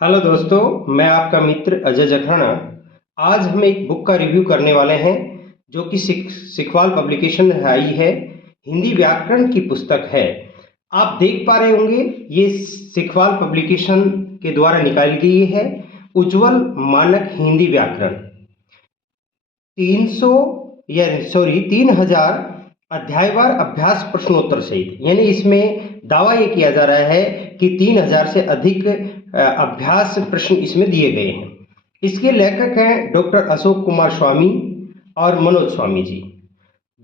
Hello दोस्तों, मैं आपका मित्र अजय जखराना। आज हम एक बुक का रिव्यू करने वाले हैं जो कि सिखवाल पब्लिकेशन में आई है। हिंदी व्याकरण की पुस्तक है। आप देख पा रहे होंगे ये सिखवाल पब्लिकेशन के द्वारा निकाली गई है। उज्ज्वल मानक हिंदी व्याकरण 3000 अध्यायवार अभ्यास प्रश्नोत्तर सहित, यानी इसमें दावा ये किया जा रहा है कि 3000 से अधिक अभ्यास प्रश्न इसमें दिए गए हैं। इसके लेखक हैं डॉक्टर अशोक कुमार स्वामी और मनोज स्वामी जी।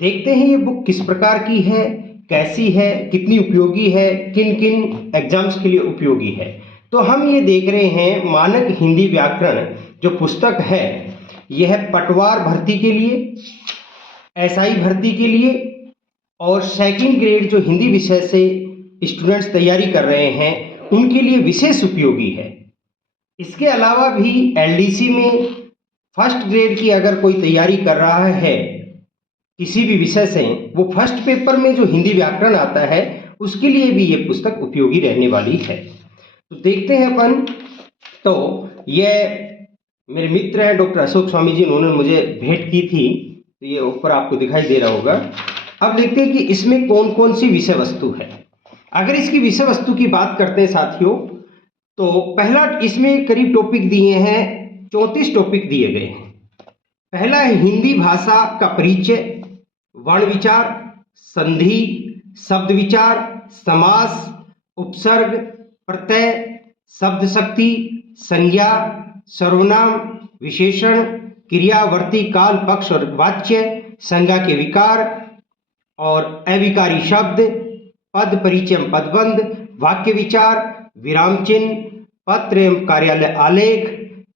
देखते हैं ये बुक किस प्रकार की है, कैसी है, कितनी उपयोगी है, किन किन एग्जाम्स के लिए उपयोगी है। तो हम ये देख रहे हैं मानक हिंदी व्याकरण जो पुस्तक है, यह पटवार भर्ती के लिए, एसआई भर्ती के लिए और सेकंड ग्रेड जो हिंदी विषय से स्टूडेंट्स तैयारी कर रहे हैं उनके लिए विशेष उपयोगी है। इसके अलावा भी एलडीसी में फर्स्ट ग्रेड की अगर कोई तैयारी कर रहा है किसी भी विषय से, वो फर्स्ट पेपर में जो हिंदी व्याकरण आता है उसके लिए भी ये पुस्तक उपयोगी रहने वाली है। तो देखते हैं अपन। तो ये मेरे मित्र हैं डॉक्टर अशोक स्वामी जी, उन्होंने मुझे भेंट की थी, तो ये ऊपर आपको दिखाई दे रहा होगा। अब देखते हैं कि इसमें कौन कौन सी विषय वस्तु है। अगर इसकी विषय वस्तु की बात करते हैं साथियों, तो पहला इसमें करीब टॉपिक दिए हैं, 34 टॉपिक दिए गए हैं। पहला है हिंदी भाषा का परिचय, वर्ण विचार, संधि, शब्द विचार, समास, उपसर्ग, प्रत्यय, शब्द शक्ति, संज्ञा, सर्वनाम, विशेषण, क्रियावर्ती, काल, पक्ष और वाच्य, संज्ञा के विकार और अविकारी शब्द, पद परिचय पदबंध, वाक्य विचार, विराम चिन्ह, पत्र एवं कार्यालय आलेख,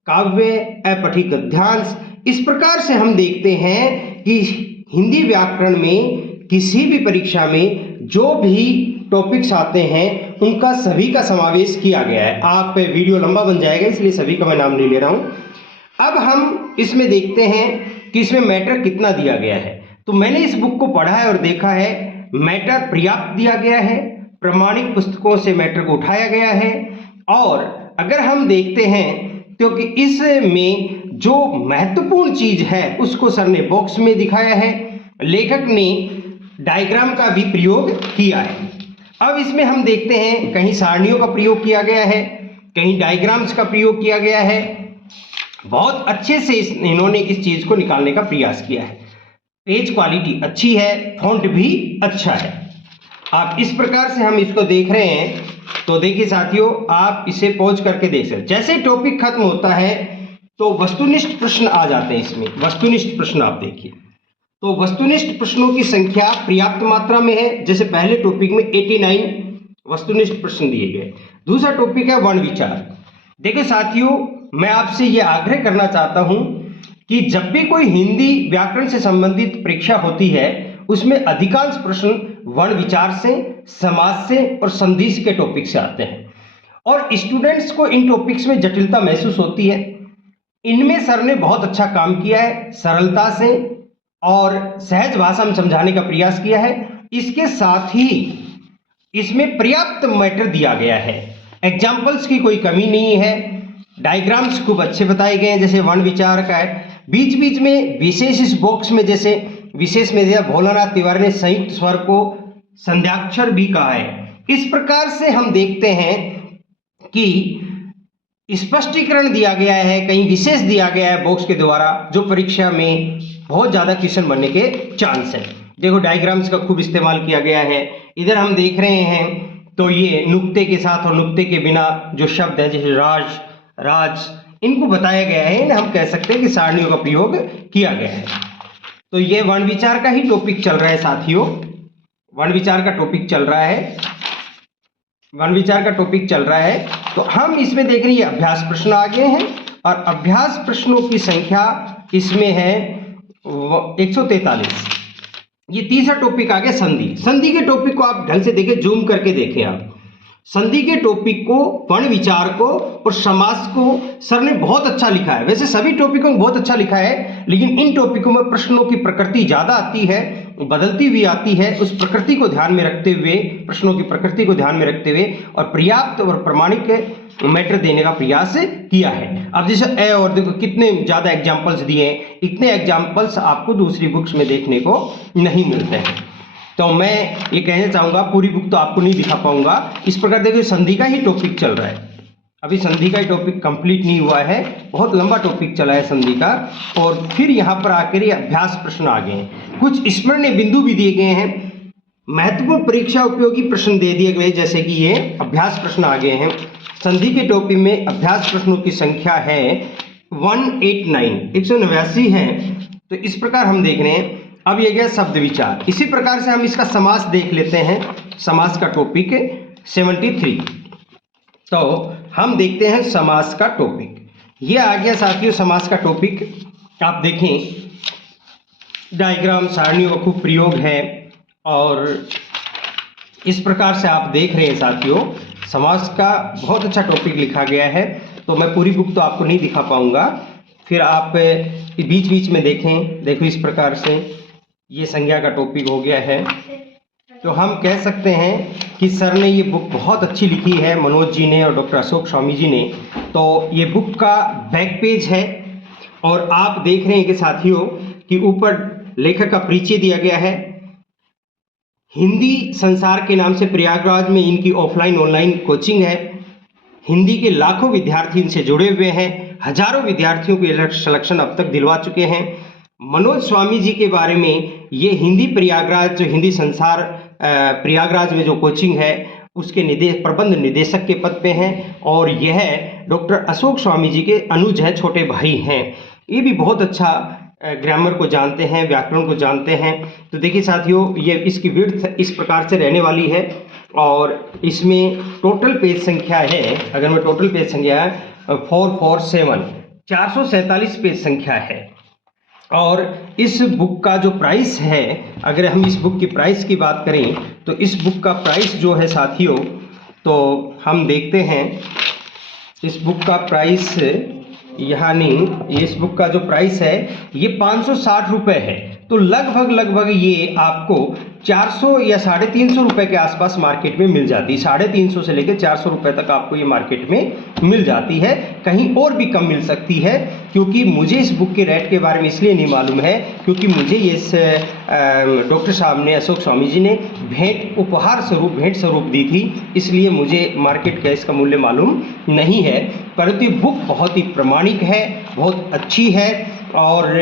काव्य, अपठित गद्यांश। इस प्रकार से हम देखते हैं कि हिंदी व्याकरण में किसी भी परीक्षा में जो भी टॉपिक्स आते हैं उनका सभी का समावेश किया गया है। आप वीडियो लंबा बन जाएगा इसलिए सभी का मैं नाम नहीं ले रहा हूं। अब हम इसमें देखते हैं कि इसमें मैटर कितना दिया गया है। तो मैंने इस बुक को पढ़ा है और देखा है, मैटर पर्याप्त दिया गया है, प्रमाणिक पुस्तकों से मैटर को उठाया गया है। और अगर हम देखते हैं क्योंकि इसमें जो महत्वपूर्ण चीज है उसको सर ने बॉक्स में दिखाया है, लेखक ने डायग्राम का भी प्रयोग किया है। अब इसमें हम देखते हैं कहीं सारणियों का प्रयोग किया गया है, कहीं डायग्राम्स का प्रयोग किया गया है। बहुत अच्छे से इन्होंने इस चीज को निकालने का प्रयास किया है। पेज क्वालिटी अच्छी है, फॉन्ट भी अच्छा है। आप इस प्रकार से हम इसको देख रहे हैं। तो देखिए साथियों, आप इसे पॉज करके देख सकते हैं। जैसे टॉपिक खत्म होता है तो वस्तुनिष्ठ प्रश्न आ जाते हैं। इसमें वस्तुनिष्ठ प्रश्न आप देखिए, तो वस्तुनिष्ठ प्रश्नों की संख्या पर्याप्त मात्रा में है। जैसे पहले टॉपिक में 89 वस्तुनिष्ठ प्रश्न दिए गए। दूसरा टॉपिक है वर्ण विचार। देखिए साथियों, मैं आपसे यह आग्रह करना चाहता हूं कि जब भी कोई हिंदी व्याकरण से संबंधित परीक्षा होती है उसमें अधिकांश प्रश्न वर्ण विचार से, समास से और संधि के टॉपिक से आते हैं और स्टूडेंट्स को इन टॉपिक्स में जटिलता महसूस होती है। इनमें सर ने बहुत अच्छा काम किया है, सरलता से और सहज भाषा में समझाने का प्रयास किया है। इसके साथ ही इसमें पर्याप्त मैटर दिया गया है, एग्जाम्पल्स की कोई कमी नहीं है, डायग्राम्स खूब अच्छे बताए गए हैं। जैसे वर्ण विचार का है, बीच बीच में विशेष इस बॉक्स में, जैसे विशेष में दिया भोलानाथ तिवारी ने संयुक्त स्वर को संध्याक्षर भी कहा है। इस प्रकार से हम देखते हैं कि स्पष्टीकरण दिया गया है, कहीं विशेष दिया गया है बॉक्स के द्वारा, जो परीक्षा में बहुत ज्यादा क्वेश्चन बनने के चांस है। देखो डायग्राम्स का खूब इस्तेमाल किया गया है। इधर हम देख रहे हैं तो ये नुक्ते के साथ और नुक्ते के बिना जो शब्द है, जैसे राज, राज, इनको बताया गया है। हम कह सकते हैं कि सारणियों का प्रयोग किया गया है। तो ये वर्ण विचार का ही टॉपिक चल रहा है साथियों, वर्ण विचार का टॉपिक चल रहा है, वर्ण विचार का टॉपिक चल रहा है। तो हम इसमें देख रहे हैं अभ्यास प्रश्न आ गए हैं और अभ्यास प्रश्नों की संख्या इसमें है 143। ये तीसरा टॉपिक आ गया संधि। संधि के टॉपिक को आप ढंग से देखें, जूम करके देखें आप। संधि के टॉपिक को, वर्ण विचार को और समास को सर ने बहुत अच्छा लिखा है। वैसे सभी टॉपिकों में बहुत अच्छा लिखा है, लेकिन इन टॉपिकों में प्रश्नों की प्रकृति ज्यादा आती है, बदलती हुई आती है। उस प्रकृति को ध्यान में रखते हुए, प्रश्नों की प्रकृति को ध्यान में रखते हुए और पर्याप्त और प्रमाणिक मैटर देने का प्रयास किया है। अब जैसे ए और देखो कितने ज्यादा एग्जाम्पल्स दिए हैं, इतने एग्जाम्पल्स आपको दूसरी बुक्स में देखने को नहीं मिलते हैं। तो मैं ये कहना चाहूंगा, पूरी बुक तो आपको नहीं दिखा पाऊंगा। इस प्रकार देखिए संधि का ही टॉपिक चल रहा है, अभी संधि का ही टॉपिक कंप्लीट नहीं हुआ है, बहुत लंबा टॉपिक चला है संधि का। और फिर यहाँ पर आकर ये अभ्यास प्रश्न आ गए हैं, कुछ स्मरणीय बिंदु भी दिए गए हैं, महत्वपूर्ण परीक्षा उपयोगी प्रश्न दे दिए गए, जैसे कि ये अभ्यास प्रश्न आ गए हैं। संधि के टॉपिक में अभ्यास प्रश्नों की संख्या है 189 है। तो इस प्रकार हम देख रहे हैं। अब ये गया शब्द विचार, इसी प्रकार से हम इसका समास देख लेते हैं। समास का टॉपिक 73। तो हम देखते हैं समास का टॉपिक, ये आ गया साथियों समास का टॉपिक। आप देखें डायग्राम, सारणियों का खूब प्रयोग है और इस प्रकार से आप देख रहे हैं साथियों, समास का बहुत अच्छा टॉपिक लिखा गया है। तो मैं पूरी बुक तो आपको नहीं दिखा पाऊंगा, फिर आप बीच बीच में देखें। देखो इस प्रकार से ये संज्ञा का टॉपिक हो गया है। तो हम कह सकते हैं कि सर ने ये बुक बहुत अच्छी लिखी है, मनोज जी ने और डॉक्टर अशोक स्वामी जी ने। तो ये बुक का बैक पेज है और आप देख रहे हैं कि साथियों कि ऊपर लेखक का परिचय दिया गया है। हिंदी संसार के नाम से प्रयागराज में इनकी ऑफलाइन ऑनलाइन कोचिंग है। हिंदी के लाखों विद्यार्थी इनसे जुड़े हुए हैं, हजारों विद्यार्थियों को सिलेक्शन अब तक दिलवा चुके हैं। मनोज स्वामी जी के बारे में, ये हिंदी प्रयागराज, जो हिंदी संसार प्रयागराज में जो कोचिंग है उसके प्रबंध निदेशक के पद पे हैं और यह डॉक्टर अशोक स्वामी जी के अनुज हैं, छोटे भाई हैं। ये भी बहुत अच्छा ग्रामर को जानते हैं, व्याकरण को जानते हैं। तो देखिए साथियों, ये इसकी विड्थ इस प्रकार से रहने वाली है और इसमें टोटल पेज संख्या है, अगर मैं टोटल पेज संख्या 447 447 पेज संख्या है। और इस बुक का जो प्राइस है, अगर हम इस बुक की प्राइस की बात करें तो इस बुक का प्राइस जो है साथियों, तो हम देखते हैं इस बुक का प्राइस, यानी इस बुक का जो प्राइस है ये 560 रुपये है। तो लगभग ये आपको 400 या 350 रुपये के आसपास मार्केट में मिल जाती है। 350 से लेकर 400 रुपये तक आपको ये मार्केट में मिल जाती है। कहीं और भी कम मिल सकती है, क्योंकि मुझे इस बुक के रेट के बारे में इसलिए नहीं मालूम है क्योंकि मुझे ये डॉक्टर साहब ने, अशोक स्वामी जी ने भेंट स्वरूप दी थी, इसलिए मुझे मार्केट का इसका मूल्य मालूम नहीं है। परंतु ये बुक बहुत ही प्रामाणिक है, बहुत अच्छी है और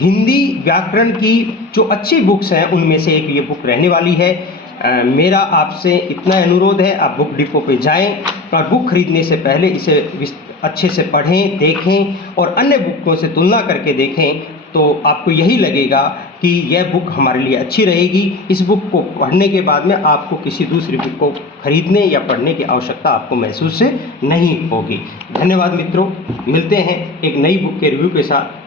हिंदी व्याकरण की जो अच्छी बुक्स हैं उनमें से एक ये बुक रहने वाली है। मेरा आपसे इतना अनुरोध है, आप बुक डिपो पे जाएं और बुक खरीदने से पहले इसे अच्छे से पढ़ें, देखें और अन्य बुकों से तुलना करके देखें, तो आपको यही लगेगा कि यह बुक हमारे लिए अच्छी रहेगी। इस बुक को पढ़ने के बाद में आपको किसी दूसरी बुक को खरीदने या पढ़ने की आवश्यकता आपको महसूस नहीं होगी। धन्यवाद मित्रों, मिलते हैं एक नई बुक के रिव्यू के साथ।